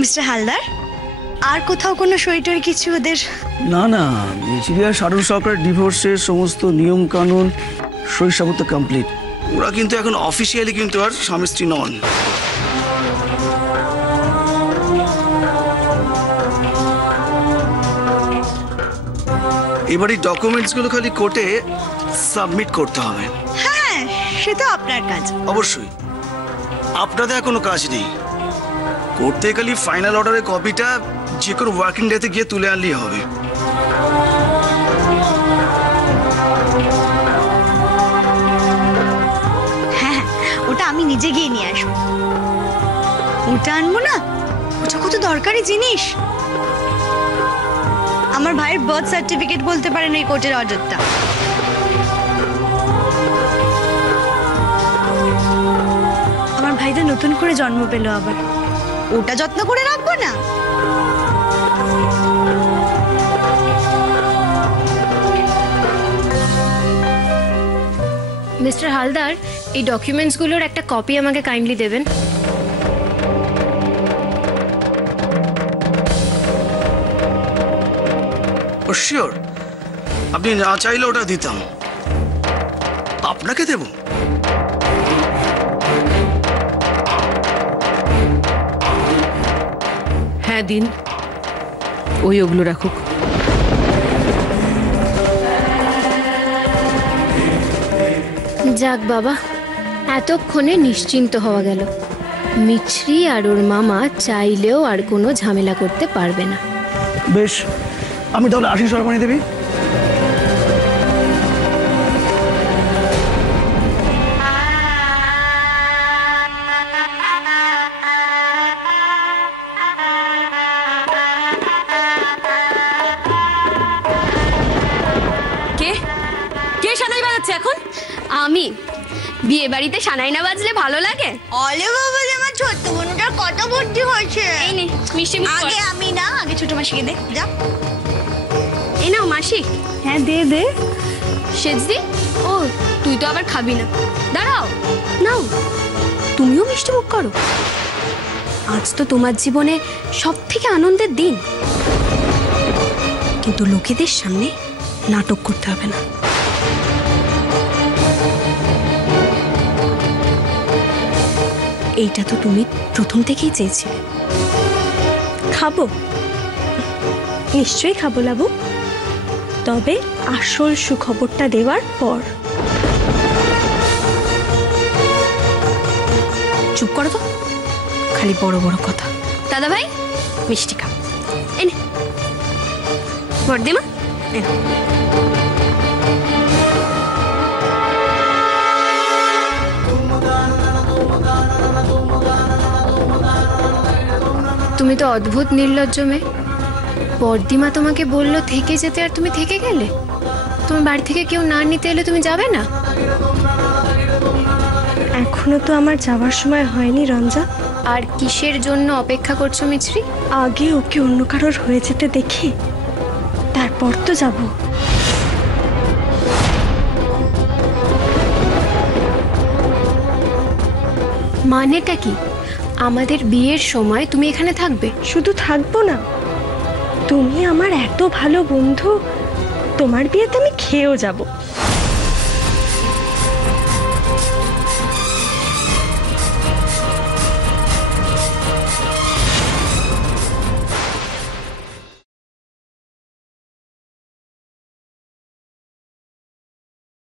Mister Haldar, আর কোথাও কোনো সইটই কিছু ওদের? না না, মিছরি আর শারুল সরকারের ডিভোর্সের সমস্ত নিয়ম কানুন সই সাবুত কমপ্লিট। ওরা কিন্তু এখন অফিসিয়ালি কিন্তু আর স্বামী স্ত্রী নন। এবার এই ডকুমেন্টসগুলো খালি কোর্টে সাবমিট করতে হবে। হ্যাঁ, সে তো আপনার কাজ। অবশ্যই, আপনাদের কোনো কাজ নেই। কোর্ট থেকে খালি ফাইনাল অর্ডারের কপিটা যে কোনো ওয়ার্কিং ডেতে গিয়ে তুলে আনলেই হবে। হ্যাঁ, ওটা আমি নিজে গিয়ে নিয়ে আসবো। ওটা আনবো না? ওটা কত দরকারি জিনিস। আমার ভাইয়ের বার্থ সার্টিফিকেট বলতে পারেন এই কোর্টের অর্ডারটা। আমার ভাইদের নতুন করে জন্ম পেল আবার, ওটা যত্ন করে রাখবো না? মিস্টার হালদার, এই ডকুমেন্টসগুলোর একটা কপি আমাকে কাইন্ডলি দেবেন। ও শিওর, আপনি না চাইলে ওটা দিতাম। আপনাকে দেব? হ্যাঁ দিন, ওগুলো রাখুক। যাক বাবা, এতক্ষণে নিশ্চিন্ত হওয়া গেল। মিছরি আর ওর মামা চাইলেও আর কোনো ঝামেলা করতে পারবে না। বেশ, আমি তাহলে আসি সরকারি দেবী। কে কে সানাই বাজাচ্ছে এখন? আমি বিয়ে বাড়িতে সানাই না বাজলে ভালো লাগে? অলে বাবা, আমার ছোট্ট বোনটার কত বুদ্ধি হয়েছে। এই নে মিষ্টি মুখ কর। আগে আমি না, আগে ছোট মাসিকে দে। যা। এই নাও মাসি। হ্যাঁ, দে দে। সেজদি, ও তুই তো আবার খাবি না, দাঁড়াও নাও, তুমিও মিষ্টি মুখ করো। আজ তো তোমার জীবনে সব থেকে আনন্দের দিন, কিন্তু লোকেদের সামনে নাটক করতে হবে না। এইটা তো তুমি প্রথম থেকেই চেয়েছিলে। খাবো, নিশ্চয়ই খাবো লাবু, তবে আসল সুখবরটা দেওয়ার পর। চুপ করো তো, খালি বড় বড় কথা। দাদা ভাই, মিষ্টি খা। এনে বড়দিমা, এনে। তুমি তো অদ্ভুত নির্লজ্জ মেয়ে। বড়দিমা তোমাকে বললো থেকে যেতে, আর তুমি থেকে গেলে। তোমার বাড়ি থেকে কেউ না নিতে এলে তুমি যাবে না? এখনো তো আমার যাওয়ার সময় হয়নি রঞ্জা। আর কিসের জন্য অপেক্ষা করছো মিছরি? আগে ওকে অন্য কারোর হয়ে যেতে দেখি, তারপর তো যাব। মানেটা কি? আমাদের বিয়ের সময় তুমি এখানে থাকবে? শুধু থাকবো না, তুমি আমার এত ভালো বন্ধু, তোমার বিয়েতে আমি খেয়েও যাব।